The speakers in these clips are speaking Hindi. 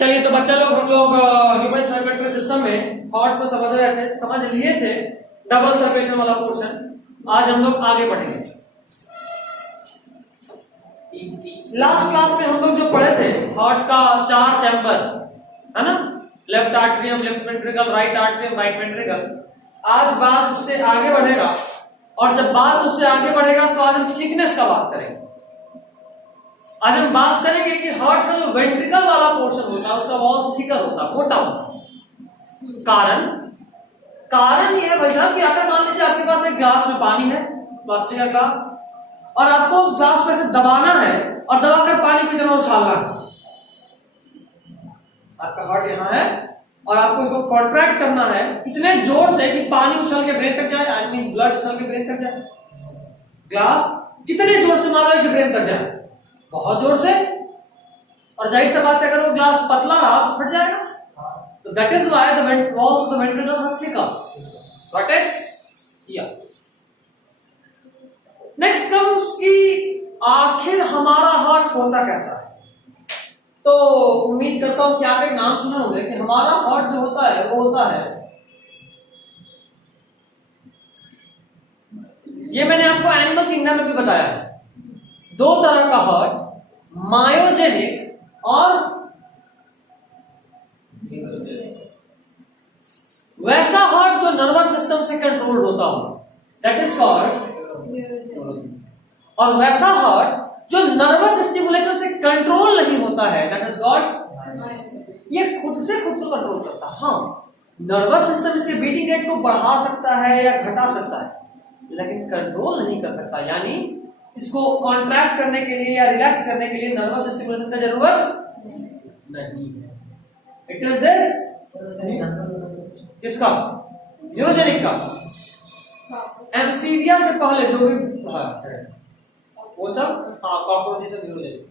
चलिए तो बच्चा लोग हम लोग ह्यूमन सर्कुलेटरी सिस्टम में हार्ट को समझ लिए थे डबल सर्कुलेशन वाला पोर्शन। आज हम लोग आगे बढ़ेंगे। लास्ट क्लास में हम लोग जो पढ़े थे हार्ट का 4 चैम्बर है ना, left atrium, left ventricle, right atrium, right ventricle. आज बात उससे आगे बढ़ेगा, और जब बात उससे आगे बढ़ेगा तो आज हम थिकनेस का बात करेंगे। आज हम बात करेंगे कि हार्ट का जो वेंट्रिकल वाला पोर्शन होता है उसका वॉल थिकर होता है, मोटा होता है। कारण यह है भैया कि अगर मान लीजिए आपके पास एक ग्लास में पानी है, प्लास्टिक का ग्लास, और आपको उस ग्लास को ऐसे दबाना है और दबाकर पानी को इतना उछालना है। आपका हार्ट यहां है और आपको इसको कॉन्ट्रैक्ट करना है इतने जोर से कि पानी उछल के ब्रेन तक जाए, आई मीन ब्लड उछल के ब्रेन तक जाए। ग्लास कितने जोर से मारो कि ब्रेन तक जाए, बहुत जोर से। और जाहिर सी बात है अगर वो ग्लास पतला रहा तो फट जाएगा। तो that is why the walls of the ventricles are thicker. Got it? या नेक्स्ट कम्स कि आखिर हमारा हार्ट होता कैसा है। तो उम्मीद करता हूं कि आप एक नाम सुने होंगे कि हमारा हार्ट जो होता है वो होता है, ये मैंने आपको एनिमल किंगडम में भी बताया है, 2 तरह का हार्ट, मायोजेनिक और वैसा हार्ट जो नर्वस सिस्टम से कंट्रोल्ड होता हो, दैट इज कॉल्ड, और वैसा हार्ट जो नर्वस स्टिमुलेशन से कंट्रोल नहीं होता है, दैट इज कॉल्ड, ये खुद से खुद को कंट्रोल करता है। हाँ, नर्वस सिस्टम इसके बीटिंग रेट को बढ़ा सकता है या घटा सकता है, लेकिन कंट्रोल नहीं कर सकता। यानी इसको कॉन्ट्रैक्ट करने के लिए या रिलैक्स करने के लिए नर्वस स्टिमुलेशन की जरूरत नहीं है। इट इज दिस किसका? न्यूरोजेनिक का। एम्फीबिया से पहले जो भी वो सब, हाँ, कॉकरोच सब न्यूरोजेनिक।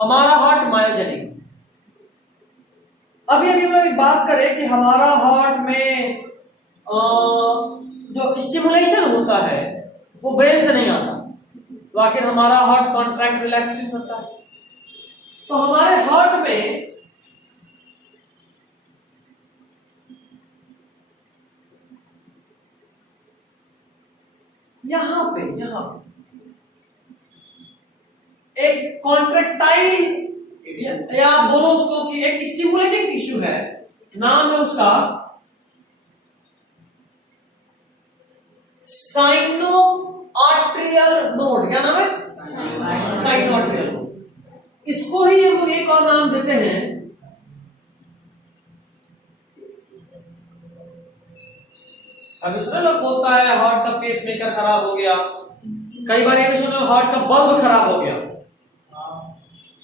हमारा हार्ट मायोजेनिक। अभी हम लोग बात करें कि हमारा हार्ट में जो स्टिमुलेशन होता है वो ब्रेन से नहीं आता, तो आखिर हमारा हार्ट कॉन्ट्रैक्ट रिलैक्स क्यों करता है? तो हमारे हार्ट में यहां पे एक कॉन्ट्रैक्टाइल या आप बोलो उसको कि एक स्टिमुलेटिंग टिश्यू है, नाम है उसका साइनो आर्ट्रियल नोड। क्या नाम है? Sino atrial node. इसको ही हम लोग एक और नाम देते हैं अभी सुना लोग बोलता है हार्ट का पेसमेकर खराब हो गया, कई बार ये भी सुना हार्ट का बल्ब खराब हो गया,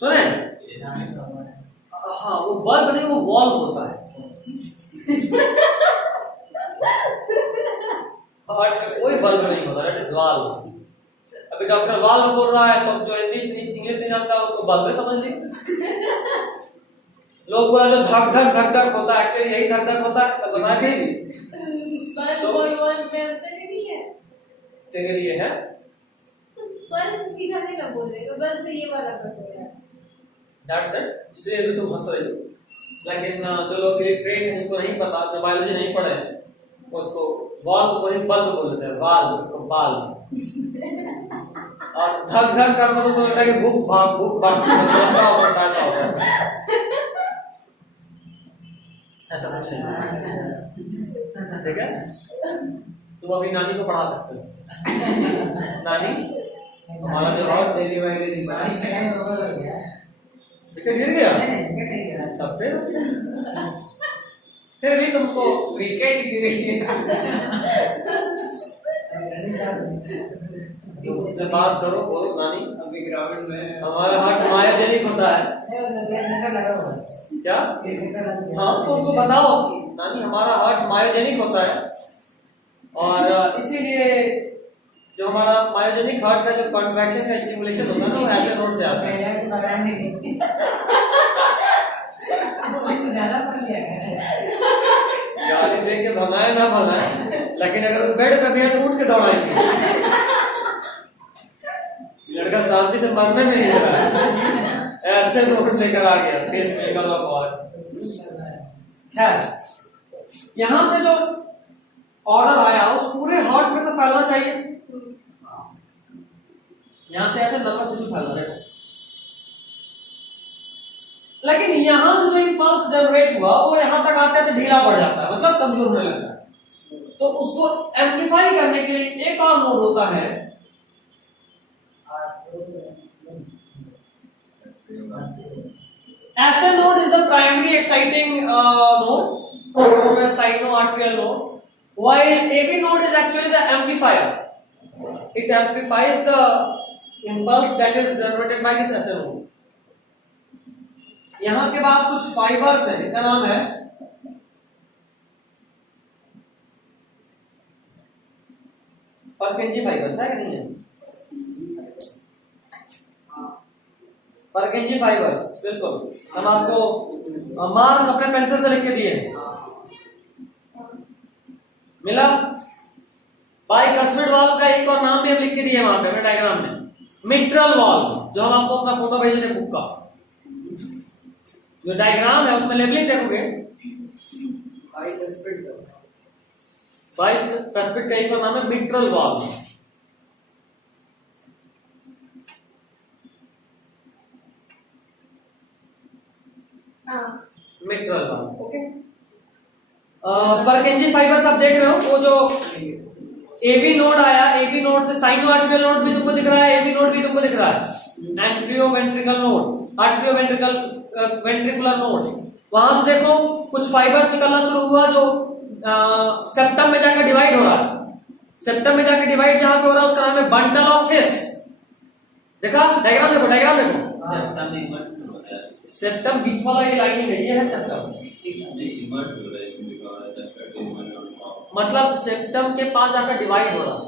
सुने? हाँ, वो बल्ब नहीं, वो वॉल्व होता है। हार्ट में कोई बल्ब नहीं होता, दैट इज वाल्व। अभी डॉक्टर वाल्व बोल रहा है तो जो हिंदी इंग्लिश नहीं जानता उसको बल्ब समझ लीजिए। लोग बोला जो धक धक धक धक होता है, एक्चुअली यही धक धक होता है। तब बता के तेरे लिए है बल्ब सीधा नहीं मैं बोल देगा, बल्ब से ये वाला पड़ेगा। That's it. इसलिए भी तुम हंस रहे हो, लेकिन जो लोग ट्रेन हैं उनको नहीं पता, जो बायोलॉजी नहीं पढ़े उसको वाल्व को ही बल्ब बोल देते हैं, वाल्व को बाल। और धक धक करना तो बोलता है कि भूख भाग ऐसा होता है। ऐसा कुछ नहीं, ठीक है? तुम अभी नानी को पढ़ा सकते हो। नानी हमारा जो हार्ट विकेट गिर गया, तब फिर भी तुमको विकेट गिर से बात करो, बोलो नानी अभी ग्रामीण में हमारा हार्ट मायोजेनिक होता है। क्या? हाँ, तो उनको बताओ कि नानी हमारा हार्ट मायोजेनिक होता है, और इसीलिए जो हमारा मायोजेनिक हार्ट का जो कॉन्ट्रैक्शन का स्टिमुलेशन होता है ना, वो ऐसे नोड से आता है। गाली दे के भगाए ना भगाए, लेकिन अगर वो बेड पे भी है तो उठ के दौड़ाएंगे। लड़का शांति से मरने में नहीं लगा, ऐसे ऐसे नोट लेकर आ गया फेस मेकर ऑफ हॉट। खैर, यहां से जो ऑर्डर आया उस पूरे हॉट में तो फैलना चाहिए। यहां से ऐसे नर्वस टिश्यू फैला, देखो। लेकिन यहां से जो इंपल्स जनरेट हुआ वो यहां तक आते हैं तो ढीला पड़ जाता है, मतलब कमजोर होने लगता है। तो उसको एम्पलीफाई करने के लिए एक और नोड होता है, ऐसे node is the primary exciting node, cyano-arterial node, while AV node is actually the amplifier. It amplifies the impulse that is generated by this SA node. यहां के बाद कुछ फाइबर्स है, इनका नाम है परकिंजी फाइबर्स, है कि नहीं है? परकिंजी फाइबर्स, बिल्कुल। हम आपको मार्क्स अपने पेंसिल से लिख के दिए, मिला? बाइकस्फिड वाल्व का एक और नाम भी हम लिख के दिए वहां पे अपने डायग्राम में, मिट्रल वाल्व, जो हम आपको अपना फोटो भेज रहे बुक का, जो डायग्राम है उसमें लेबलिंग देखोगे। बाइकस्फिड का एक और नाम है mitral valve. Mitral valve, okay. परकिंजी fibres आप देख रहे हो, वो जो एवी नोड आया, एवी नोड से साइनो-आर्टेरियल नोड भी तुमको दिख रहा है, एवी नोड भी तुमको दिख रहा है, एंट्रियो-वेंट्रिकल नोड, आर्टेरियो-वेंट्रिकुलर नोड। वहां से देखो कुछ फाइबर्स निकलना शुरू हुआ जो सेप्टम में जाकर डिवाइड हो रहा है। सेप्टम में जाकर डिवाइड जहां पे हो रहा है उसका नाम है बंडल ऑफ हिस। देखा डायग्राम, देखो डायग्राम देखो, सेप्टम बीच वाला ये लाइनिंग है, ये है सेप्टम। मतलब सेप्टम के पास जाकर डिवाइड हो रहा है।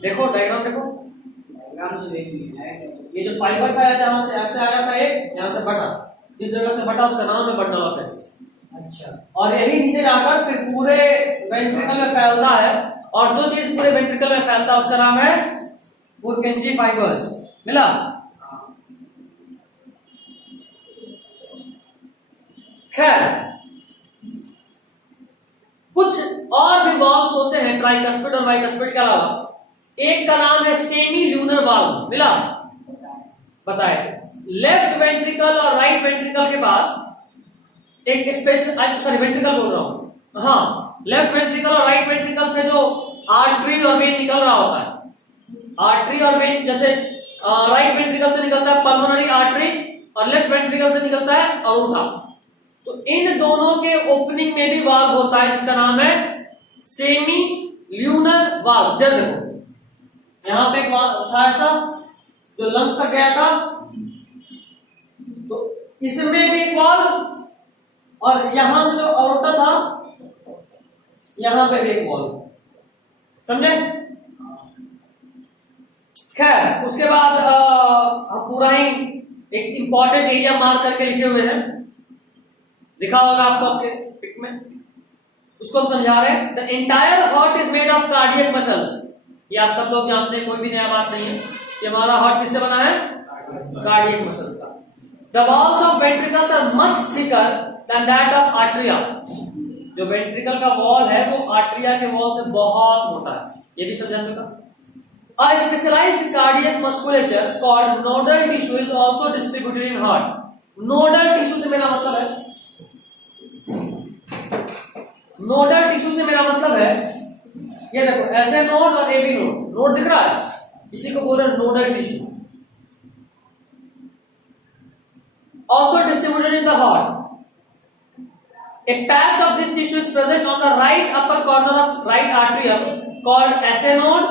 देखो डायग्राम देखो, डायग्राम तो देखिए, ये जो फाइबर आया जहां से ऐसे आया था, एक यहां से बटा, इस जगह से बटा, उसका नाम है बंडल ऑफ हिस। अच्छा, और यही नीचे जाकर फिर पूरे वेंट्रिकल में फैलता है, और जो चीज पूरे वेंट्रिकल में फैलता है उसका नाम है पुरकिंजी फाइबर्स। मिला? खैर, कुछ और भी वाल्व्स होते हैं ट्राइकस्पिड और बाइकस्पिड के अलावा। एक का नाम है सेमी ल्यूनर वाल्व। मिला? बताए, लेफ्ट वेंट्रिकल और राइट वेंट्रिकल के पास एक स्पेशल, सॉरी वेंट्रिकल बोल रहा हूं, हाँ, लेफ्ट वेंट्रिकल और राइट वेंट्रिकल से जो आर्टरी और वेन निकल रहा होता है, आर्टरी और वेन, जैसे राइट वेंट्रिकल से निकलता है पल्मोनरी आर्टरी और लेफ्ट वेंट्रिकल से निकलता है अरूटा। तो इन दोनों के ओपनिंग में भी वाल्व होता है जिसका नाम है सेमी ल्यूनर वाल्व। देखो यहां पे एक वाल्व था ऐसा जो लंग्स तक गया था, तो इसमें भी एक वाल्व, और यहां से जो अरोटा था यहां पे भी एक वाल्व। समझे? खैर, उसके बाद हम पूरा ही एक इंपॉर्टेंट एरिया मार्क करके लिखे हुए हैं, दिखा होगा आपको आपके पिक में, उसको हम समझा रहे हैं। The entire heart is made of cardiac muscles. ये आप सब लोग जानते हैं, कोई भी नया बात नहीं है। ये हमारा हार्ट किससे बना है? कार्डियक मसल्स का। The walls of ventricles are much thicker than that of arteria. जो वेंट्रिकल का वॉल है वो आर्टरिया के वॉल से बहुत मोटा है, ये भी समझा चुका। A specialized cardiac musculature called nodal tissue is also distributed in heart. Nodal tissue से मेरा मतलब है, नोडल टिश्यू से मेरा मतलब है, ये देखो ऐसे नोड और एबी नोड, नोड दिख रहा है, इसी को बोल रहे हैं nodal tissue. Also distributed in the heart. A patch of this tissue is present on the right upper corner of right atrium called SA node.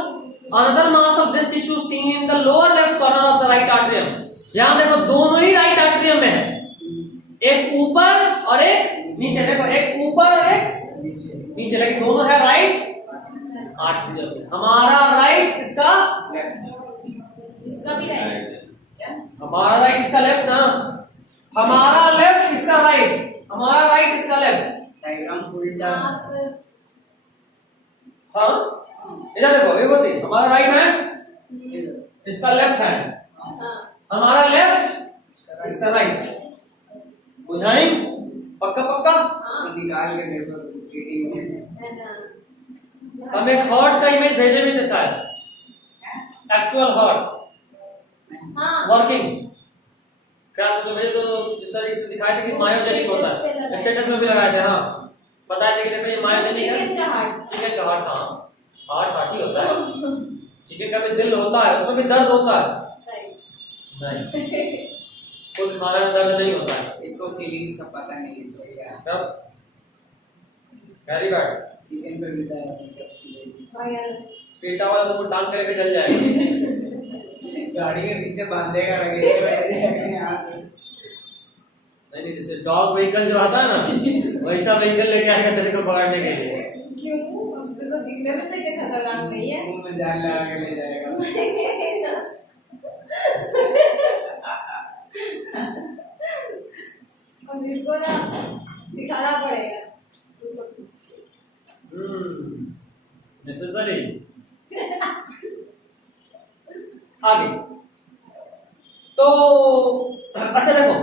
Another mass of this tissue seen in the lower left corner of the right atrium. यहां देखो दोनों ही राइट atrium में है, एक ऊपर और एक नीचे। देखो एक ऊपर और एक नीचे, लेकिन दोनों है राइट आर्टरियल। हमारा राइट, इसका लेफ्ट। इसका भी राइट, हमारा राइट, इसका लेफ्ट ना, हमारा लेफ्ट, इसका राइट, हमारा राइट, इसका लेफ्ट। डायग्राम उल्टा, हाँ इधर देखो, विभूति हमारा राइट हैंड, इसका लेफ्ट हैंड, हाँ हमारा लेफ्ट इसका राइट। बुझाई पक्का पक्का। हाँ निकाल के देखो है ना। हम एक हार्ट का इमेज भेजे भी थे शायद, एक्चुअल हार्ट हाँ वर्किंग क्रैश में भेजे तो जिस तरीके से दिखाया था कि मायोजेनिक होता है, स्टेटस में भी लगाए थे। हाँ बताया था कि देखो ये मायोजेनिक है, चिकन का हार्ट। चिकन का हार्ट। हाँ हार्ट हार्ट ही होता है, चिकन का भी दिल होता है, उसमें भी दर्द होता है। नहीं खुद खाने में दर्द नहीं होता है। इसको फीलिंग्स का पता नहीं है तब वेरी बैड। चिकन पे मिलता है पेटा वाला तो टांग करके चल जाएगा। गाड़ी के नीचे बांधेगा लगेगा बैठेगा यहाँ से। नहीं जैसे डॉग व्हीकल जो आता है ना वैसा व्हीकल लेके आएगा तेरे को पकड़ने के लिए। क्यों? अब तो दिखने में तो क्या खतरनाक नहीं है। मुंह में जान लगा के ले जाएगा। अब इसको ना दिखाना पड़ेगा। नेसेसरी। आगे तो अच्छा देखो,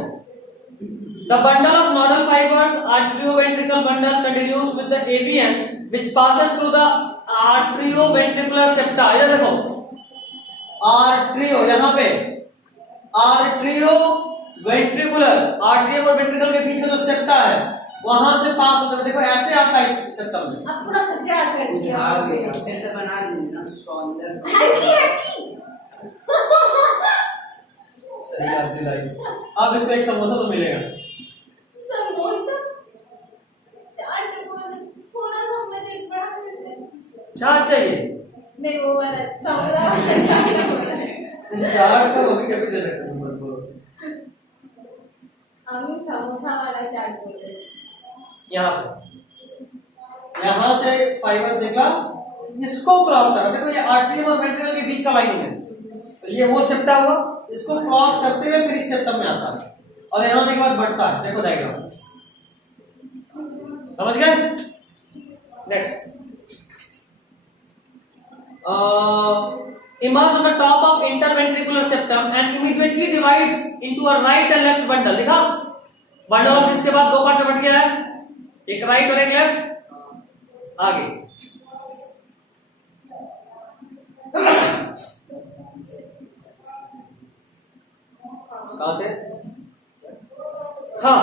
the bundle of nodal fibres atrioventricular bundle continues with the AVN which passes through the atrioventricular septa. इधर देखो आर्ट्रियो, यहाँ पे आर्ट्रियो वेंट्रिकुलर, आर्ट्रियम और वेंट्रिकल के बीच में जो सेप्टा है वहां से पास होता है। देखो ऐसे आता है इस सेप्टम में। अब पूरा कचरा कर दिया। अच्छे से बना दीजिए ना सौंदर्य। सही याद दिलाई। अब इसको एक समोसा तो मिलेगा। समोसा चाट बोल थोड़ा सा मुझे बड़ा चाट चाहिए? नहीं वो वाला समोसा वाला चाट बोल रहा है। चाट तो वो भी कभी दे सकते हैं। हम समोसा वाला चाट बोल रहे हैं। यहाँ से फाइबर निकला, इसको क्रॉस करा। देखो ये आर्ट्रियम और वेंट्रिकल के बीच का लाइनिंग है, तो ये वो सेप्टा हुआ, इसको क्रॉस करते हुए फिर इस सेप्टम में आता है और यहाँ के बाद बढ़ता है। देखो डायग्राम समझ गए? Next emerge on the top of interventricular septum and immediately divides into a right and left bundle। देखा बंडल ऑफ इसके बाद दो पार्ट में बट गया है, एक राइट और एक लेफ्ट। आगे कहाँ थे? हाँ,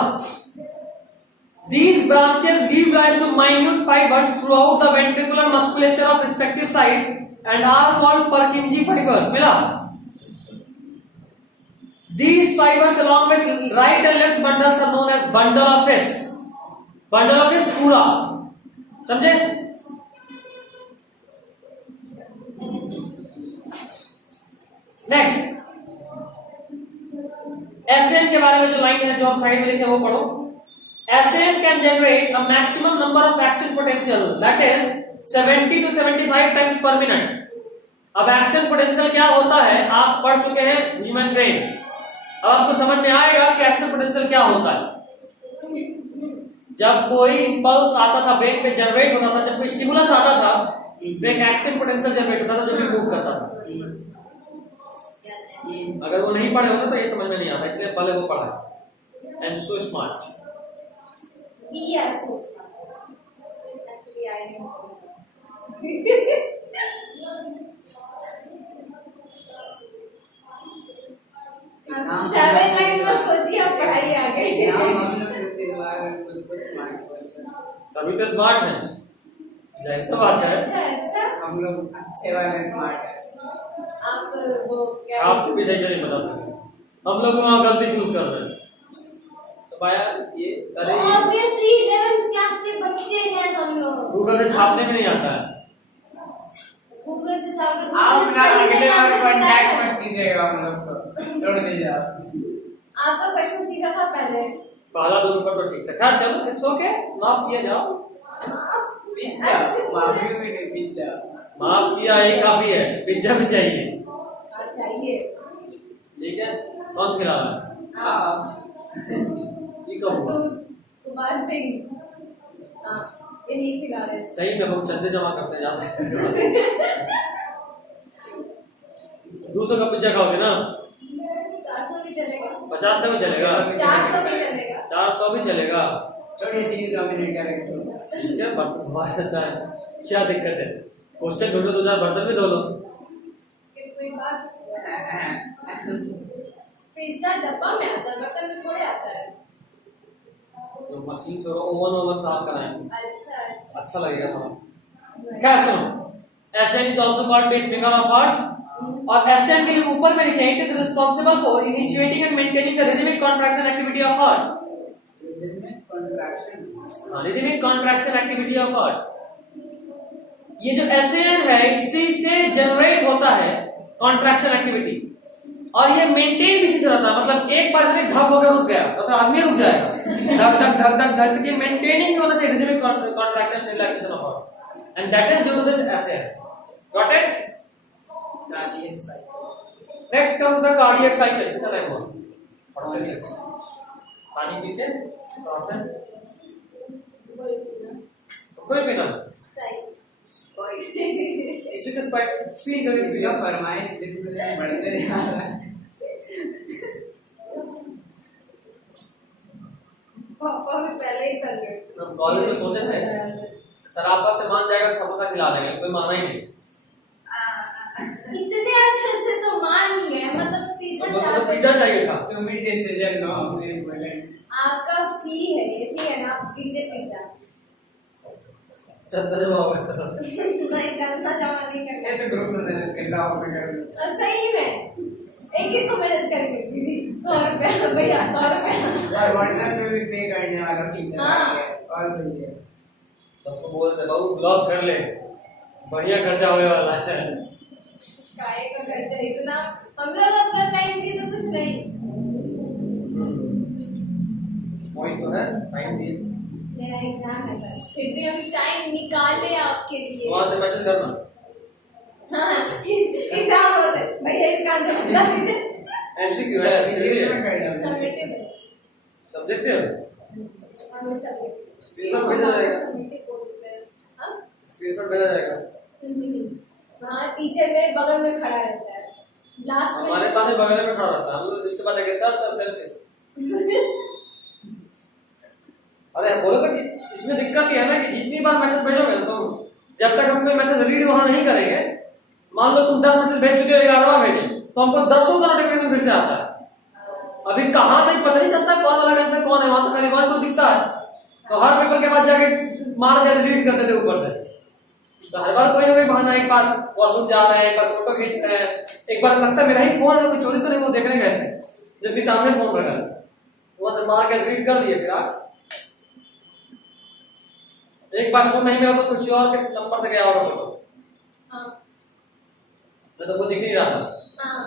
these branches give rise to minute fibers throughout the ventricular musculature of respective sides and are called Purkinje fibers। मिला? These fibers along with right and left bundles are known as bundle of His। bundle of His पूरा समझे? नेक्स्ट एसएन के बारे में जो लाइन है जो हम साइड में लिखे वो पढ़ो। SN can generate a maximum number of action potential that is 70 to 75 times per minute. अब एक्शन पोटेंशियल क्या होता है आप पढ़ चुके हैं ह्यूमन ब्रेन। अब आपको समझ में आएगा कि एक्शन पोटेंशियल क्या होता है। जब कोई इंपल्स आता था ब्रेन पे जनरेट होता था, जब कोई स्टिमुलस आता था तो एक एक्शन पोटेंशियल जनरेट होता था जो भी मूव करता था। अगर वो नहीं पढ़े होते तो ये समझ में नहीं आता, इसलिए पहले वो पढ़ा। And so smart. We are so smart. Actually, I am so smart. हम 7 लाइन में सोचिए आप पढ़ाई आ गई। हम लोग के दिमाग में कुछ स्मार्ट करते हैं। तभी तो स्मार्ट है, जैसा बात है। अच्छा हम लोग अच्छे वाले स्मार्ट है। आप वो क्या आपको भी सही नहीं बता सकते, हम लोग वहां गलती चूज कर रहे हैं। तो पाया ये अरे ऑब्वियसली 11th क्लास के बच्चे हैं हम लोग। गूगल से छापने में नहीं आता है। गूगल से छापने आप ना अगले बार कांटेक्ट मत कीजिएगा हम लोग को, छोड़ दीजिए आप। आपका क्वेश्चन सीखा था पहले। पहला दो पेपर तो ठीक था। खैर चलो इट्स ओके, माफ किया जाओ। पिज्जा माफी भी नहीं, पिज्जा माफ किया ही काफी है, पिज्जा भी चाहिए। चाहिए ठीक है, कौन खिला रहा है? आप ये कब हुआ? कुमार सिंह यही खिला रहे। सही में हम चंदे जमा करते जाते हैं। 200 का पिज्जा खाओगे ना? चलेगा, 50 से भी चलेगा, 400 भी चलेगा, 400 भी चलेगा। छोड़िए चीज डोमिनेट करेंगे। क्या बर्तन धोआ जाता है, क्या दिक्कत है? क्वेश्चन ढूंढो, 2 4 बर्तन भी धो लो। कि कोई बात पिज्जा डब्बा में आता है, बर्तन में थोड़े आता है। तो मशीन से ओवन साफ कराएं, अच्छा अच्छा अच्छा लगेगा थोड़ा। क्या सुनो, SN is also called pacemaker of heart, और एसएन के लिए ऊपर में लिखे it is responsible for initiating and maintaining the rhythmic contraction activity of heart. Rhythmic contraction, rhythmic contraction activity of heart, ये जो एसएन है इसी से जनरेट होता है कॉन्ट्रैक्शन एक्टिविटी, और ये मेंटेन भी इसी से रहता है। मतलब एक बार से धक हो गया, रुक गया तो आदमी रुक जाएगा, धक धक धक धक धक, ये मेंटेनिंग होने से rhythmic contraction relaxation of heart, and that is due to this SN. Got it? Cardiac cycle. Next comes the cardiac cycle. कितना टाइम हुआ? 46। पानी पीते कोई पीना इसी के स्पाइट फील करके इसका फरमाइश दिन में बढ़ते जा रहा है। पापा भी पहले ही कर गए। हम कॉलेज में सोचे थे शराब से मान जाएगा तो समोसा खिला देंगे, कोई माना ही नहीं। इतने अच्छे से तो मान गए, मतलब तो पिज्जा चाहिए था। तुम ही डिसीजन लो, मेरे बोले आपका फी है ये, ठीक है ना? आप कीजिए पिज्जा। चंदा जमा होगा सर। नहीं, चंदा जमा नहीं करना। ये तो ग्रुप में मैनेज करना होगा कर। सही में एक को मैनेज करके दीदी 100 रुपया भैया, 100 रुपया और व्हाट्सएप पे भी पे करने वाला फीस है। हाँ। और सही है। सबको बोलते बाबू ब्लॉक कर ले, बढ़िया खर्चा होने वाला है। काय का खर्चा इतना, हम लोग अपना टाइम दिए तो कुछ नहीं। पॉइंट तो है, टाइम दिए। मेरा एग्जाम है कल, फिर भी हम टाइम निकाले आपके लिए। वहां से मैसेज करना। हाँ, एग्जाम हो रहा है भैया, इसका आंसर बता दीजिए। एमसीक्यू है, सबमिटिव है, सब्जेक्टिव हमें सब्जेक्ट स्क्रीनशॉट भेजा जाएगा, हाँ स्क्रीनशॉट भेजा जाएगा। हाँ, टीचर मेरे बगल में खड़ा रहता है लास्ट में। हमारे पास भी बगल में खड़ा रहता है, हम लोग जिसके पास जाके सर सर सेल्फी। अरे बोलो तो कि इसमें दिक्कत ये है ना कि जितनी बार मैसेज भेजोगे तो जब तक हम कोई मैसेज रीड वहां नहीं करेंगे, मान लो तुम 10 मैसेज भेज चुके हो, 11वां भेजे तो हमको 10 का नोटिफिकेशन फिर से आता है। अभी कहां तक पता नहीं चलता कौन वाला आंसर कौन है, वहां तो खाली 1 2 दिखता है। तो हर पेपर के बाद जाके मार के रीड करते थे ऊपर से। तो हर बार कोई ना कोई बहाना, एक बार वॉशरूम जा रहे हैं, एक बार फोटो खींच रहे हैं, एक बार लगता है मेरा ही फोन है, कोई चोरी तो नहीं, वो देखने गए थे जबकि सामने फोन रखा है, वहां से मार के रीड कर दिए। फिर आप एक बार फोन नहीं मिला तो कुछ और के नंबर से गया और फोटो, हाँ तो वो दिख नहीं रहा था। हाँ,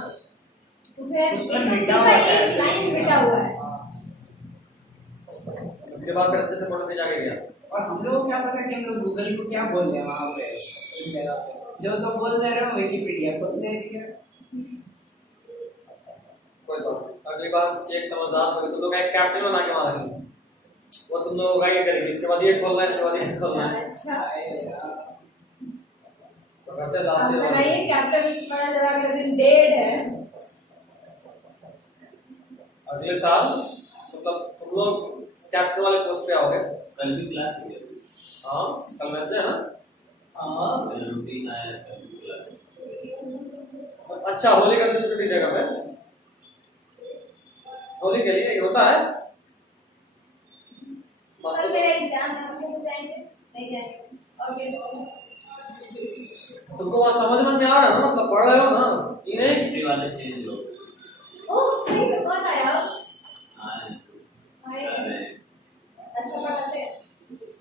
उसमें उसमें एक मिटा सीधा हुआ है, एक लाइन मिटा हुआ है। उसके बाद फिर अच्छे से फोटो खींचा के गया। और हम लोग को क्या पता कि हम लोग गूगल को क्या बोल रहे हैं वहां पे उस जगह पे, जो तो बोल दे रहे हो विकिपीडिया खोल दे दिया। कोई बात नहीं, अगली बार किसी एक समझदार को तुम लोग एक कैप्टन बना के मारेंगे, वो तुम लोग गाइड करेगी, इसके बाद ये खोलना है, इसके बाद ये खोलना है। अच्छा, तो करते लास्ट अब ईयर लगाइए कैप्टन, पता चला अगले दिन डेड है। अगले साल मतलब तुम लोग कैप्टन वाले पोस्ट पे आओगे। कल भी क्लास है। हाँ कल वैसे है ना। हां कल रूटीन आया, कल भी क्लास है। अच्छा, होली का दिन छुट्टी देगा मैं, होली के लिए ये होता है। कल मेरा एग्जाम है, हम कैसे जाएंगे? नहीं जाएंगे। और कैसे? तुमको वहाँ समझ में नहीं आ रहा ना, मतलब पढ़ रहे हो ना ये नहीं। हिस्ट्री वाले चेंज हो गए। ओ सही में कौन आया? हाँ, आए। कर रहे हैं। अच्छा पढ़ाते हैं।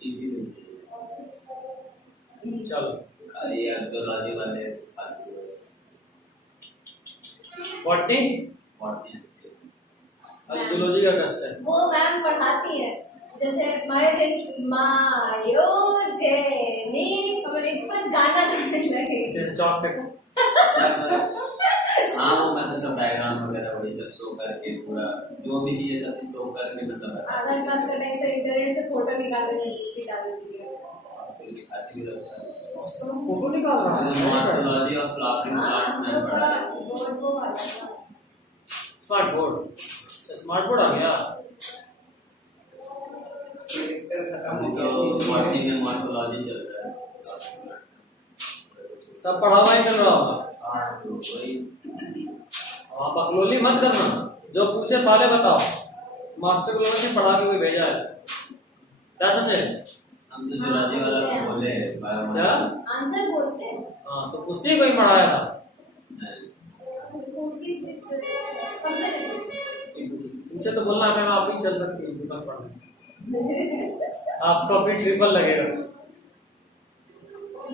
इजी है। चलो खाली आर्कियोलॉजी वाले खाली बॉटनी पढ़ते हैं। आज जूलॉजी का टेस्ट है। वो मैम पढ़ाती है, जैसे मायोजेनी, हमारे ऊपर गाना गाने लगे। चौक पे हाँ, वो मैं तो सब डायग्राम वगैरह वही सब शो करके पूरा जो भी चीजें सब शो करके मतलब आधा क्लास का टाइम तो इंटरनेट से फोटो निकाल के डाल देती है। फिर दिखाती भी रहता है। फोटो निकाल रहा है। मॉर्फोलॉजी और फ्लावरिंग प्लांट में पढ़ा है। वो वाला स्मार्ट बोर्ड, स्मार्ट बोर्ड आ गया। प्रोजेक्टर खत्म हो तो गया। मॉर्निंग में मॉर्फोलॉजी चल रहा है। सब पढ़ा हुआ ही चल रहा होगा। हाँ तो वही आप बकलोली मत करना, जो पूछे पहले बताओ। मास्टर को लोगों ने पढ़ा के कोई भेजा है क्या समझे? हम तो जुलॉजी वाला को बोले क्या? आंसर बोलते हैं। हाँ तो कुछ नहीं कोई पढ़ाया था। पूछी थी, हमसे नहीं पूछे तो बोलना मैम आप ही चल सकती हूँ बस पढ़ने, आपका फिर ट्रिपल लगेगा।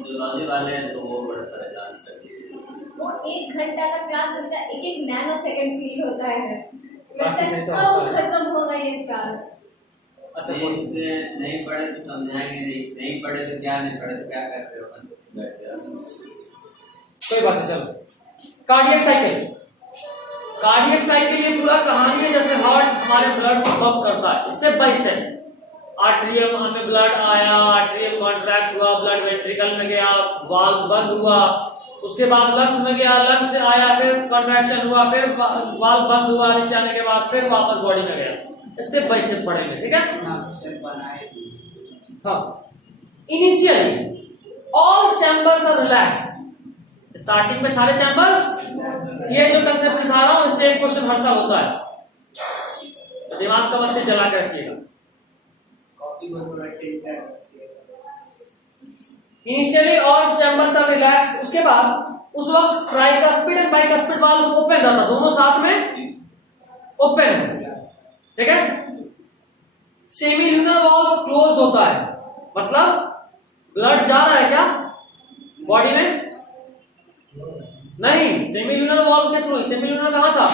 जुलॉजी वाले हैं तो वो बड़ा परेशान करती है। वो 1 घंटा का क्लास होता है, 1-1 नैनो सेकंड फील होता है, बाकी से लगता सब है कब होता है। खत्म होगा ये क्लास। अच्छा नहीं से नहीं पढ़े तो समझाएंगे नहीं, नहीं पढ़े तो क्या, नहीं पढ़े तो क्या करते हो बैठ जाओ। कोई बात नहीं, चलो कार्डियक साइकिल। कार्डियक साइकिल ये पूरा कहानी है जैसे हार्ट हमारे ब्लड को पंप करता है स्टेप बाय स्टेप। आर्ट्रियम में ब्लड आया, आर्ट्रियम कॉन्ट्रैक्ट हुआ, ब्लड वेंट्रिकल में गया, वाल्व बंद हुआ, उसके बाद लंग्स में गया, लंग्स से आया, फिर कॉन्ट्रैक्शन हुआ, फिर वाल्व बंद हुआ, नीचे आने के बाद फिर वापस बॉडी में गया। स्टेप बाय स्टेप पढ़ेंगे, ठीक है? स्टेप बनाए। हाँ, initially all chambers are relaxed. Starting में सारे चैम्बर्स, ये जो कंसेप्ट सिखा रहा हूं इससे एक क्वेश्चन हर साल होता है, तो दिमाग का बस जला के रखिएगा। कॉपी को थोड़ा टिल्ट कर। Initially all chambers are relaxed, उसके बाद उस वक्त tricuspid and bicuspid valve open रहता, दोनों साथ में ओपन है, ठीक है? सेमील्यूनर वाल्व क्लोज होता है, मतलब ब्लड जा रहा है क्या बॉडी में? नहीं, सेमील्यूनर वाल्व के थ्रू। सेमील्यूनर कहां था?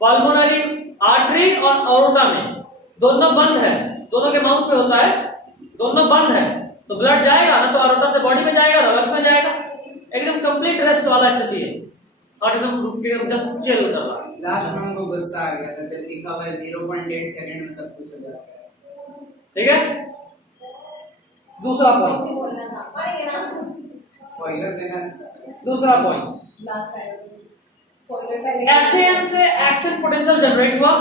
पल्मोनरी आर्टरी और ऑरोटा में, दोनों बंद है, दोनों के माउथ पे होता है, दोनों बंद है, तो ब्लड जाएगा ना तो ऑरोटा से बॉडी में जाएगा ना लंग्स में जाएगा। एकदम कंप्लीट रेस्ट वाला स्थिति है, और एकदम रुक के जस्ट चिल कर रहा है। लास्ट में हमको गुस्सा आ गया था जब लिखा हुआ है 0.8 सेकंड में सब कुछ हो जाता है। ठीक है, दूसरा पॉइंट, बोलना था, पढ़ेंगे ना। स्पॉइलर देना है। दूसरा पॉइंट, स्पॉइलर पहले। एसएएन से एक्शन पोटेंशियल जनरेट हुआ,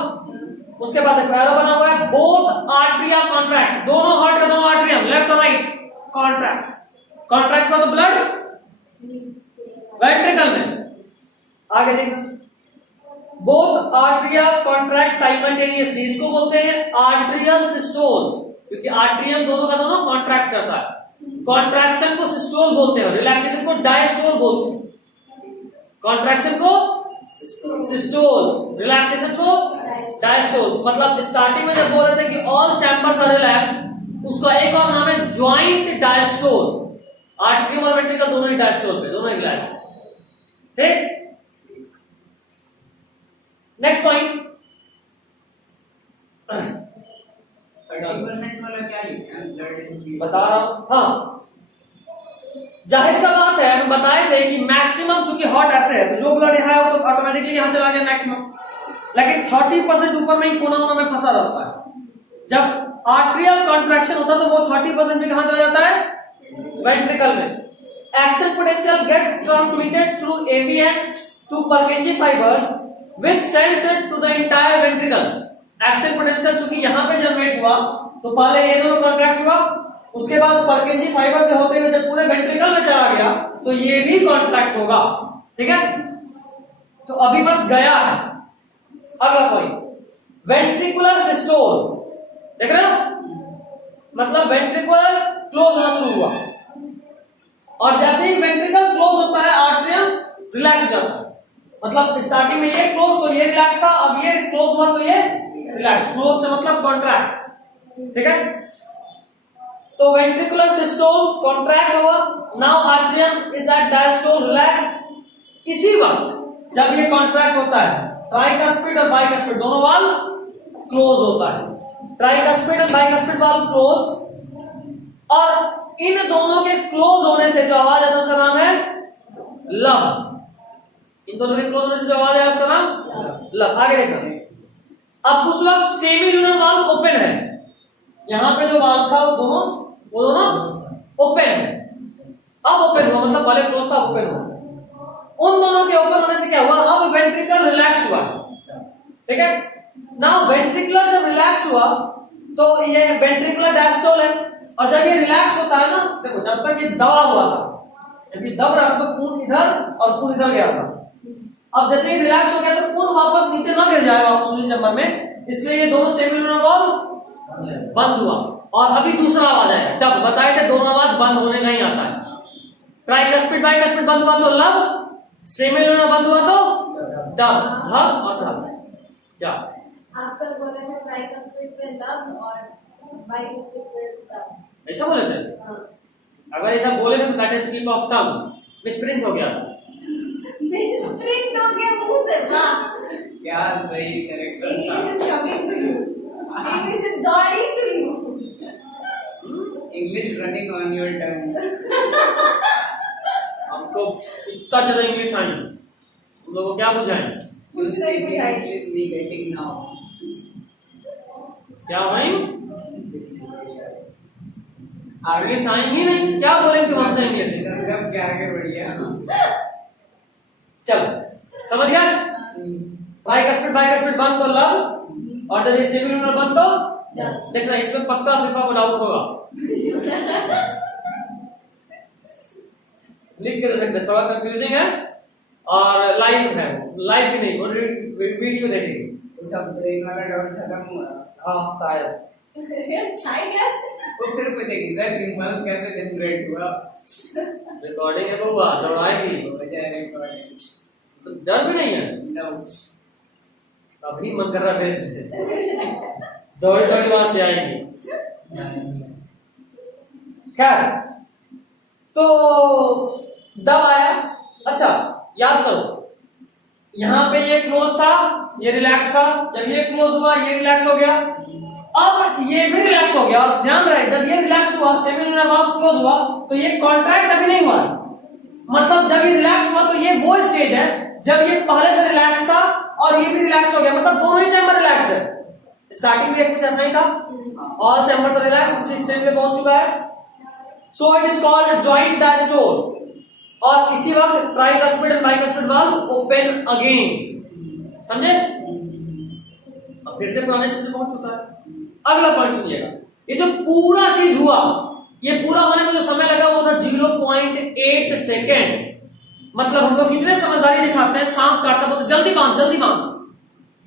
उसके बाद एक एरो बना हुआ है, बोथ आर्टरिया कॉन्ट्रैक्ट, दोनों हार्ट का दोनों आर्टरियम लेफ्ट और राइट कॉन्ट्रैक्ट, कॉन्ट्रैक्ट हुआ तो ब्लड वेंट्रिकल में। आगे देखना, बोथ आर्टरिया कॉन्ट्रैक्ट साइमल्टेनियसली, इसको बोलते हैं आर्टरियल सिस्टोल, क्योंकि आर्टरियम दोनों का दोनों कॉन्ट्रैक्ट करता है। कॉन्ट्रैक्शन को सिस्टोल बोलते हैं, रिलैक्सेशन को डायस्टोल बोलते हैं। कॉन्ट्रैक्शन को सिस्टोल, रिलैक्सेशन को डायस्टोल। मतलब स्टार्टिंग में जब बोल रहे थे कि ऑल चैम्बर्स आर रिलैक्स, उसका एक और नाम है ज्वाइंट डायस्टोल। आर्टरियम और वेंट्रिकल दोनों ही डायस्टोल पे, दोनों ही रिलैक्स। ठीक, नेक्स्ट पॉइंट, 30% वाला क्या लिखा है? ब्लड इंक्रीज बता रहा हूं। हाँ, जाहिर सा बात है, हम बताए थे कि मैक्सिमम चूंकि हॉट ऐसे है तो जो ब्लड यहाँ है वो तो ऑटोमेटिकली यहां चला गया मैक्सिमम, लेकिन 30% ऊपर में ही कोना कोना में फंसा रहता है। जब आर्टरियल कॉन्ट्रैक्शन होता है तो वो 30% भी कहां चला जाता है? वेंट्रिकल में। Action potential gets transmitted through AVN to Purkinje fibers which sends it to the entire ventricle। Action potential चूंकि यहां पे जनरेट हुआ तो पहले ये दोनों कॉन्ट्रैक्ट हुआ, उसके बाद Purkinje फाइबर से होते हुए जब पूरे वेंट्रिकल में चला गया तो ये भी कॉन्ट्रैक्ट होगा। ठीक है, तो अभी बस गया है। अगला पॉइंट, वेंट्रिकुलर सिस्टोल, देख रहे हो? मतलब वेंट्रिकुलर क्लोज होना शुरू हुआ, और जैसे ही वेंट्रिकल क्लोज होता है आर्टरियम रिलैक्स जाता है। मतलब स्टार्टिंग में ये क्लोज तो ये रिलैक्स था, अब ये क्लोज हुआ तो ये रिलैक्स। क्लोज से मतलब कॉन्ट्रैक्ट, ठीक है? तो वेंट्रिकुलर सिस्टोल कॉन्ट्रैक्ट हुआ, now atrium is that diastole relax. इसी वक्त जब ये कॉन्ट्रैक्ट होता है ट्राइकस्पिड और बाइकस्पिड दोनों वाल्व क्लोज होता है। ट्राइकस्पिड और बाइकस्पिड वाल्व क्लोज, और इन दोनों के क्लोज होने से जो आवाज है उसका नाम है लब। इन दोनों के क्लोज होने से जो आवाज है उसका नाम लब। आगे देखना, अब उस वक्त सेमील्यूनर वाल्व ओपन है, यहां पे जो वाल्व था वो दोनों ओपन है। अब ओपन हुआ मतलब पहले क्लोज था, ओपन हुआ। उन दोनों के ओपन होने से क्या हुआ? अब वेंट्रिकल रिलैक्स हुआ, ठीक है। नाउ वेंट्रिकुलर जब रिलैक्स हुआ तो ये वेंट्रिकुलर डायस्टोल है, और जब ये रिलैक्स होता है ना, देखो जब तक ये दबा हुआ था, जब ये दब रहा था तो खून इधर और खून इधर गया था। अब जैसे ही रिलैक्स हो गया तो खून वापस नीचे ना गिर जाएगा ऑक्सीजन चैम्बर में, इसलिए ये दोनों सेमिलुनर वॉल्व बंद हुआ। और अभी दूसरा आवाज आएगा, जब बताए थे दोनों आवाज बंद होने नहीं आता है। ट्राइकस्पिड बाइकस्पिड बंद हुआ तो लब, सेमिलुनर बंद हुआ तो दब, धब और धब। क्या आप कल बोले थे ट्राइकस्पिड पे लब और बाइकस्पिड पे दब। ऐसा बोले थे? हाँ। अगर ऐसा बोले तो that is slip of tongue, misprint हो गया। मिसप्रिंट हो गया मुंह से बात। क्या सही करेक्शन था। English is coming to you. English is dawning to you. English running on your tongue. हमको इतना ज्यादा इंग्लिश आई, तुम लोगों को क्या बुझाएं? कुछ नहीं बुझाई। English we getting now. क्या भाई इंग्लिश आई ही नहीं, क्या बोलेंगे तुम हमसे इंग्लिश? जब क्या आगे बढ़िया। चलो समझ गया। ट्राइकस्पिड बाइकस्पिड बंद तो लब, और जब ये सेमिलुनर बंद तो देखना, इसमें पक्का सिर्फ आपको डाउट होगा, लिख के दे सकते, थोड़ा कंफ्यूजिंग है और लाइव है, लाइव भी नहीं, वो वीडियो देखेंगे। उसका ब्रेन वाला डाउट खत्म हुआ। हाँ शायद शायद वो फिर पूछेगी सर इम्पल्स कैसे जनरेट हुआ। रिकॉर्डिंग है बउआ, दौड़ाएगी हो जाए रिकॉर्डिंग। तो डर भी नहीं है, नो अभी मन कर रहा भेज दे, दौड़ी दौड़ी वहां से आएंगी। खैर तो दब आया। अच्छा याद करो, यहां पे ये क्लोज था, ये रिलैक्स था, जब ये क्लोज हुआ ये रिलैक्स हो गया, अब ये भी रिलैक्स हो गया। और ध्यान रहे जब ये रिलैक्स हुआ, सेमिलुनर वाल्व क्लोज हुआ, तो ये कॉन्ट्रैक्ट अभी नहीं हुआ। मतलब जब ये रिलैक्स हुआ तो ये वो स्टेज है जब ये पहले से रिलैक्स था और ये भी रिलैक्स हो गया, मतलब दोनों ही चैम्बर रिलैक्स है। स्टार्टिंग में कुछ ऐसा ही था, ऑल चैम्बर रिलैक्स, उसी स्टेज पे पहुंच चुका है। So it is called joint diastole, और इसी वक्त tricuspid and bicuspid valve open again. समझे? अब फिर से पुराने स्टेज पे पहुंच चुका है। अगला पॉइंट सुनिएगा, ये जो पूरा चीज हुआ, ये पूरा होने में जो समय लगा वो था 0.8 सेकेंड। मतलब हम लोग कितने समझदारी दिखाते हैं, सांप काटता तो जल्दी बांध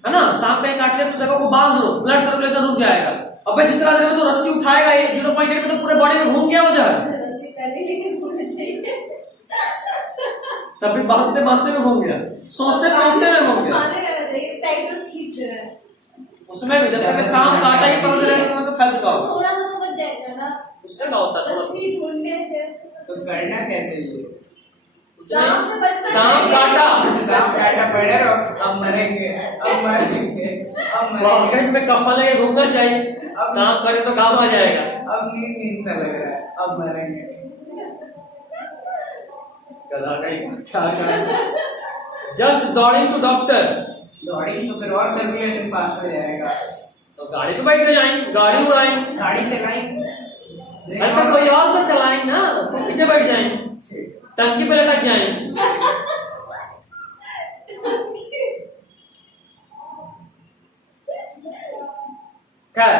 है ना, सांप कहीं काट लिया तो जगह को बांध लो, ब्लड सर्कुलेशन रुक जाएगा। अब जितना देर में तो रस्सी उठाएगा, ये 0.8 में तो पूरे बॉडी में घूम गया वो जगह, रस्सी पहले लेके घूमना चाहिए, तब भी बांधते बांधते में घूम गया, सोचते सोचते में घूम गया। बांधे रहना चाहिए, टाइट खींच रहा है उसमें भी जब तक सांप काटा ही पता चलेगा तो फैल चुका होगा, थोड़ा सा तो बच जाएगा ना, उससे क्या होता है? रस्सी ढूंढने से तो करना क्या चाहिए? सांप से बचना सांप चाहिए। सांप काटा पड़े रहो, अब मरेंगे अब मरेंगे अब मरेंगे। पॉकेट में कफन लेके घूमना चाहिए, सांप करे तो काम आ जाएगा। अब नींद नींद सा लग रहा है, अब मरेंगे। गधा का जस्ट दौड़िंग टू डॉक्टर, दौड़ेंगे तो फिर और सर्कुलेशन फास्ट हो जाएगा। तो गाड़ी पे बैठ के जाएंगे, गाड़ी उड़ाएंगे, गाड़ी चलाएंगे, अच्छा कोई और तो चलाएंगे ना, तो पीछे बैठ जाएंगे, टंकी पे लटक जाएंगे। खैर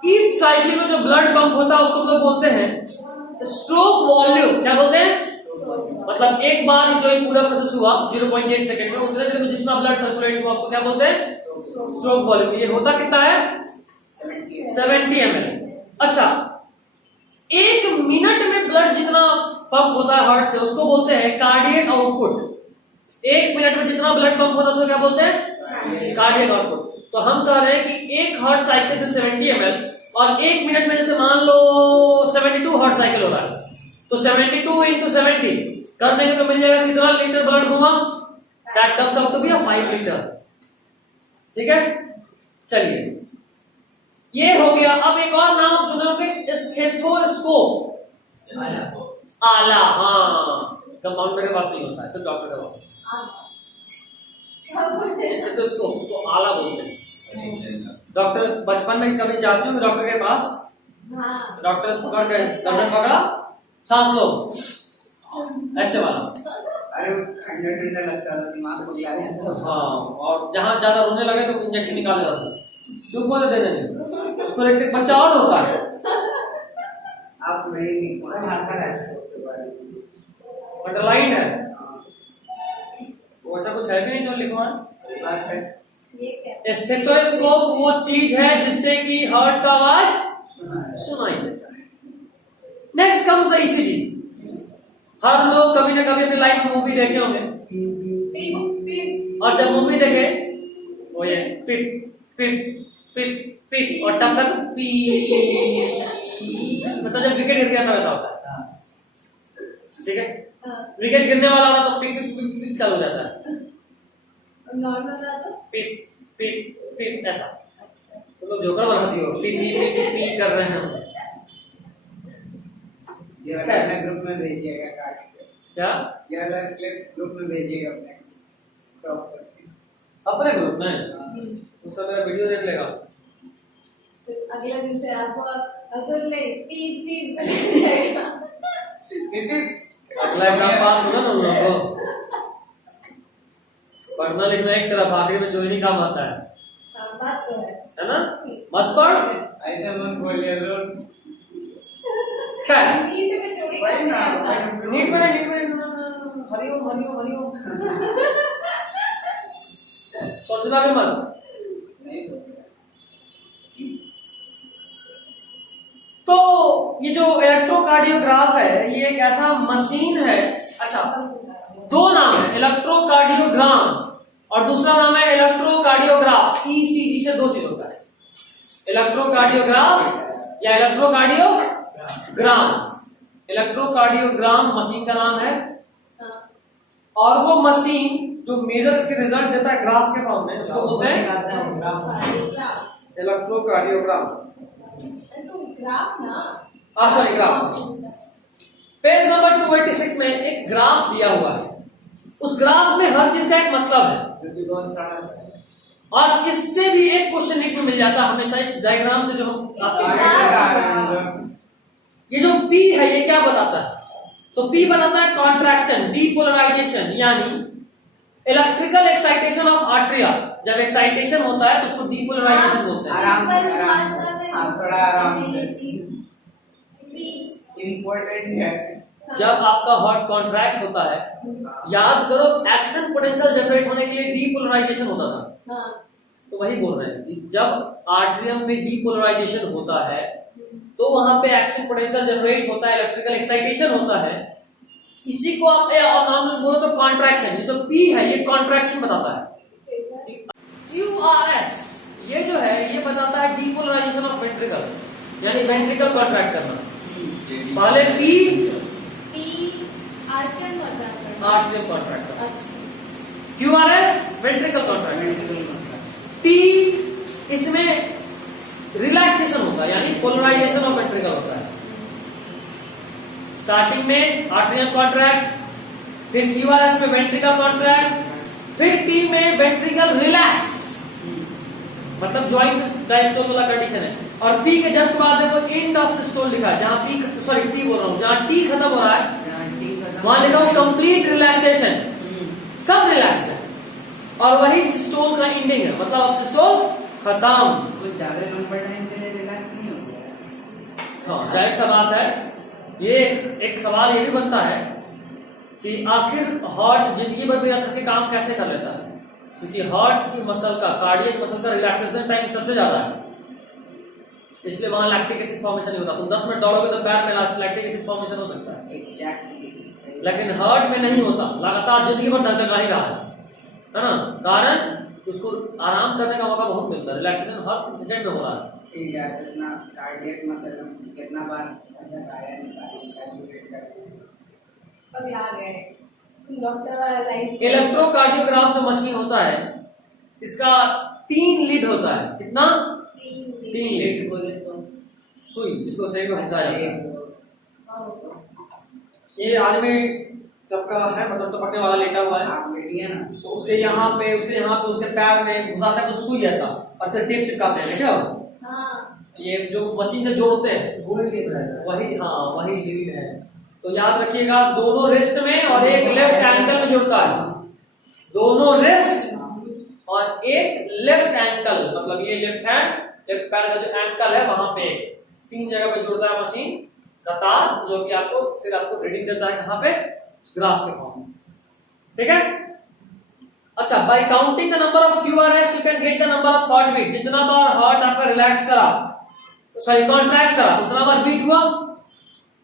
ईच साइकिल में जो ब्लड पंप होता है उसको हम लोग बोलते हैं स्ट्रोक वॉल्यूम। क्या बोलते हैं? मतलब एक बार जो ये पूरा प्रोसेस हुआ 0.8 सेकंड में, उतने देर में जितना ब्लड सर्कुलेट हुआ उसको क्या बोलते हैं? Stroke volume. ये होता कितना है? 70 ml। अच्छा, एक मिनट में ब्लड जितना पंप होता है हार्ट से उसको बोलते हैं कार्डियक आउटपुट। एक मिनट में जितना ब्लड पंप होता है उसको क्या बोलते हैं? Cardiac output. तो हम कह रहे हैं कि एक हार्ट साइकिल से 70 ml, और एक मिनट में जैसे मान लो 72 हार्ट साइकिल हो रहा है, तो 72 into 70 कर देंगे तो मिल जाएगा कितना लीटर ब्लड घुमा? That comes out to be 5 litre. ठीक है, चलिए ये हो गया। अब एक और नाम सुनोगे, स्टेथोस्कोप। आला, हाँ, कंपाउंडर के पास नहीं होता है, सिर्फ डॉक्टर के पास। स्टेथोस्कोप, उसको आला बोलते हैं। डॉक्टर बचपन में कभी जाती हूँ डॉक्टर के पास, डॉक्टर पकड़ के गर्दन पकड़ा, सांस लो, ऐसे वाला, अरे ठंडा ठंडा लगता था, दिमाग को आ जाता था। हाँ, और जहाँ ज्यादा रोने लगे तो इंजेक्शन निकाल देता था, चुप बोले देने नहीं, उसको देखते बच्चा और रोता है। आप नहीं सब आता है उसके बारे में। अंडरलाइन है, हाँ, वैसा कुछ है भी नहीं जो लिखवा है। बात है। ये क्या स्टेथोस्कोप वो चीज है जिससे कि हार्ट का आवाज सुना है। सुनाई देता है। Next comes the ECG. हर लोग कभी ना कभी अपनी लाइफ में मूवी देखे होंगे, पीप पीप और जब मूवी देखे वो ये पिप पिप पिप पिप और तब तक पी, मतलब जब विकेट गिर गया था वैसा होता है, हाँ, ठीक है। हाँ, विकेट गिरने वाला होता तो पिप पिप पिप पिप चालू हो जाता है, नॉर्मल था तो पिप पिप पिप ऐसा। अच्छा तो लोग जोकर बनाती हो, पी पी पी पी कर रहे हैं। ये वाला अपने ग्रुप में भेजिएगा काट के। क्या ये वाला क्लिप ग्रुप में भेजिएगा अपने क्रॉप करके। अपने ग्रुप में हम्म। उसका मेरा वीडियो देख लेगा। तो अगले दिन से आपको अतुल ने पीप पीप कर जाएगा। क्योंकि अगला एग्जाम पास होगा ना उन लोगों को, पढ़ना लिखना एक तरफ, आखिर में जो ही काम आता है हाँ, बात तो है ना। मत पढ़, ऐसे मत बोलिए तो क्या है? नींद में चोरी वही ना, करना है। नींद में हरिओम हरिओम हरिओम सोचना भी मत। नहीं सोचता। तो ये जो इलेक्ट्रोकार्डियोग्राफ है ये एक ऐसा मशीन है। अच्छा, दो नाम है, इलेक्ट्रोकार्डियोग्राम और दूसरा नाम है इलेक्ट्रोकार्डियोग्राफ। ईसीजी से दो चीज होता है, इलेक्ट्रोकार्डियोग्राफ या इलेक्ट्रोकार्डियोग्राम। इलेक्ट्रोकार्डियोग्राम मशीन का नाम है, हाँ, और वो मशीन जो मेजर के रिजल्ट देता है ग्राफ के फॉर्म में उसको बोलते हैं ग्राफ। इलेक्ट्रोकार्डियोग्राम। तो ग्राफ ना, सॉरी ग्राफ। पेज नंबर 286 में एक ग्राफ दिया हुआ है, उस ग्राफ में हर चीज का एक मतलब है, जो कि बहुत सारा है। और इससे भी एक क्वेश्चन लिखने मिल जाता है हमेशा इस डायग्राम से। जो ये जो P है ये क्या बताता है? तो P बताता है कॉन्ट्रैक्शन, डीपोलराइजेशन, यानी इलेक्ट्रिकल एक्साइटेशन ऑफ आर्टरिया। जब एक्साइटेशन होता है तो उसको डीपोलराइजेशन बोलते हैं। आराम से, हाँ, थोड़ा आराम से। बीच इम्पोर्टेंट है। जब आपका हार्ट कॉन्ट्रैक्ट होता है, याद करो एक्शन पोटेंशियल जनरेट होने के लिए डीपोलराइजेशन होता था। हाँ, तो वही बोल रहे हैं कि जब आर्टरियम में डीपोलराइजेशन होता है तो वहां पे एक्शन पोटेंशियल जनरेट होता है, इलेक्ट्रिकल एक्साइटेशन होता है। इसी को आप नाम बोलो तो कॉन्ट्रैक्शन। ये जो P है ये कॉन्ट्रैक्शन बताता है। ठीक है। QRS ये जो है ये बताता है डीपोलराइजेशन ऑफ वेंट्रिकल, यानी वेंट्रिकल कॉन्ट्रैक्ट करना। पहले P पी आर्टियन होता है। आर्टरियम कॉन्ट्रैक्ट, अच्छा, QRS वेंट्रिकल कॉन्ट्रैक्ट, T इसमें रिलैक्सेशन होता है, यानी पोलराइजेशन ऑफ वेंट्रिकल होता है। स्टार्टिंग में आर्टरियम कॉन्ट्रैक्ट, फिर QRS में वेंट्रिकल कॉन्ट्रैक्ट, फिर T में वेंट्रिकल रिलैक्स, मतलब ज्वाइंट डायस्टोल वाला कंडीशन है। और P के जस्ट बाद देखो एंड ऑफ सिस्टोल लिखा है, जहां T बोल रहा हूं, जहां T खत्म हो रहा है वहां लिखा हो कंप्लीट रिलैक्सेशन, सब रिलैक्स है। और वही सिस्टोल का एंडिंग है, मतलब अब सिस्टोल खत्म। कुछ ज्यादा लंबा टाइम के लिए रिलैक्स नहीं हो गया। हाँ, जाहिर सा बात है। ये एक सवाल ये भी बनता है कि आखिर हार्ट जिंदगी भर बिना थके काम कैसे कर लेता है, क्योंकि हार्ट की मसल का, कार्डियक मसल का रिलैक्सेशन टाइम सबसे ज्यादा है, इसलिए वहां लैक्टिक एसिड फॉर्मेशन नहीं होता। तुम 10 मिनट दौड़ोगे तो पैर में लैक्टिक एसिड फॉर्मेशन हो सकता है, लेकिन हार्ट में नहीं होता। लगातार जिंदगी भर धड़कन रह ही रहा है ना। कारण कि उसको आराम करने का मौका बहुत मिलता है, रिलैक्सेशन हर सेकंड में हो रहा है। ठीक है, कितना कार्डियक मसल कितना बार अंदर आया निकालिए। अभी आ गए डॉक्टर वाला लाइन। इलेक्ट्रोकार्डियोग्राफ जो मशीन होता है इसका 3 लीड होता है। कितना? 3 लीड। बोले तो सुई जिसको सही में घुसा जाता है। हाँ, ये आदमी तबका है, मतलब टपकने वाला लेटा हुआ है, आप बैठिए ना, तो उसके यहाँ पे उसके पैर में घुसाता है कुछ सुई जैसा, और फिर टेप चिपकाते हैं। क्या हाँ, ये जो मशीन से जोड़ते हैं गोल्ड के तरह। वही, हाँ वही लीड है। तो तो याद रखिएगा दोनों रिस्ट में और एक लेफ्ट एंकल में जुड़ता है, दोनों रिस्ट और एक लेफ्ट एंकल, मतलब ये लेफ्ट हैंड, लेफ्ट पैर का जो एंकल है वहां पे 3 जगह पे जुड़ता है मशीन का तार, जो कि आपको फिर आपको रीडिंग देता है कहां पे, ग्राफ के फॉर्म में। ठीक है। अच्छा, by counting the number of QRS you can get the number of heart beat. जितना बार हार्ट आपका रिलैक्स करा, सॉरी कॉन्ट्रैक्ट करा, उतना बार बीट हुआ।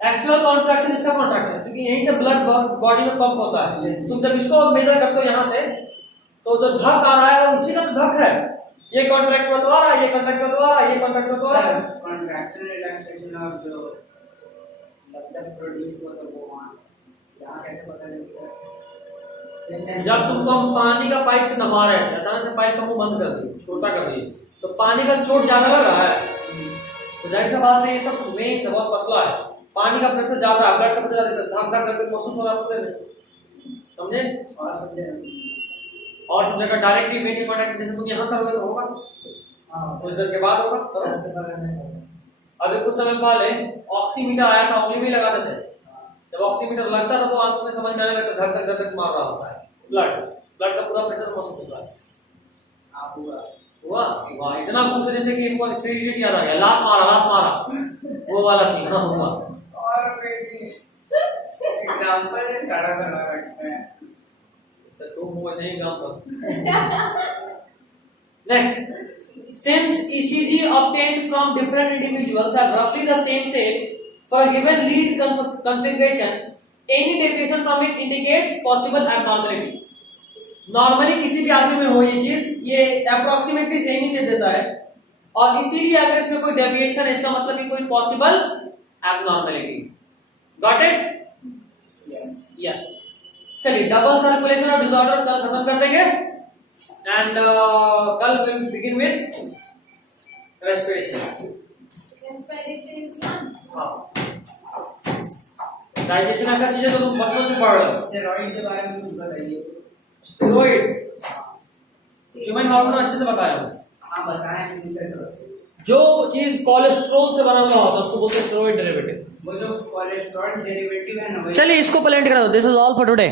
एक्चुअल कॉन्ट्रैक्शन इसका कॉन्ट्रैक्शन, क्योंकि यहीं से ब्लड बॉडी में पंप होता है। तुम जब इसको मेजर करते हो यहां से, तो जो धक आ रहा है वो इसी का तो धक है। ये कॉन्ट्रैक्ट हुआ तो आ रहा है, ये कॉन्ट्रैक्ट हुआ तो आ रहा है, ये कॉन्ट्रैक्ट हुआ तो आ रहा है। कॉन्ट्रैक्शन रिलैक्सेशन और जो ब्लड प्रोड्यूस हुआ तो वो वहां यहाँ कैसे पता लगता है? जब तुमको हम पानी का पाइप से नहा रहे हैं, अचानक से पाइप का मुंह बंद कर दिए, छोटा कर दिए, तो पानी का चोट ज्यादा लग रहा है। तो जाहिर सी बात है ये सब वेन्स बहुत पतला है, पानी का प्रेशर ज्यादा है, ब्लड का प्रेशर ज्यादा है, धक धक करके महसूस हो रहा है पूरे में। समझे? और समझे। और सब जगह डायरेक्टली वेन के कांटेक्ट जैसे तुम यहाँ करोगे तो होगा, कुछ देर के बाद होगा। अभी कुछ समय पहले ऑक्सीमीटर आया था, उंगली में लगाते थे। जब ऑक्सीमीटर लगता था तो आंख में समझ में आने लगता धक धक धक मार रहा होता है, ब्लड का पूरा प्रेशर महसूस होता है। हुआ वाह, इतना खुश है जैसे कि एक बार क्रेडिट याद आ गया, लात मारा वो वाला सीन। हाँ हुआ। और एग्जांपल है सारा रखते हैं तो हुआ सही example. Next, since ECG obtained from different individuals have roughly the same shape for a given lead configuration, any deviation from it indicates possible abnormality. Normally किसी भी आदमी में हो ये चीज, ये अप्रोक्सीमेटली सेम ही शेप देता है, और इसीलिए अगर इसमें कोई डेविएशन है इसका मतलब कि कोई possible abnormality. Got it? Yes. चलिए, डबल सर्कुलेशन और डिसऑर्डर कल खत्म कर देंगे, एंड कल विल बिगिन विद रेस्पिरेशन। हाँ, डाइजेशन ऐसा चीज है जो तुम बचपन से पढ़ रहे हो। स्टेरॉइड के बारे में कुछ बताइए। स्टेरॉइड ह्यूमन हार्मोन अच्छे से बताया हूं। हाँ बताएं। जो चीज कोलेस्ट्रॉल से बना हुआ होता है उसको बोलते हैं स्टेरॉइड डेरिवेटिव। वो जो कोलेस्ट्रॉल डेरिवेटिव है ना, चलिए इसको प्लेंट करा दो। This is all for today.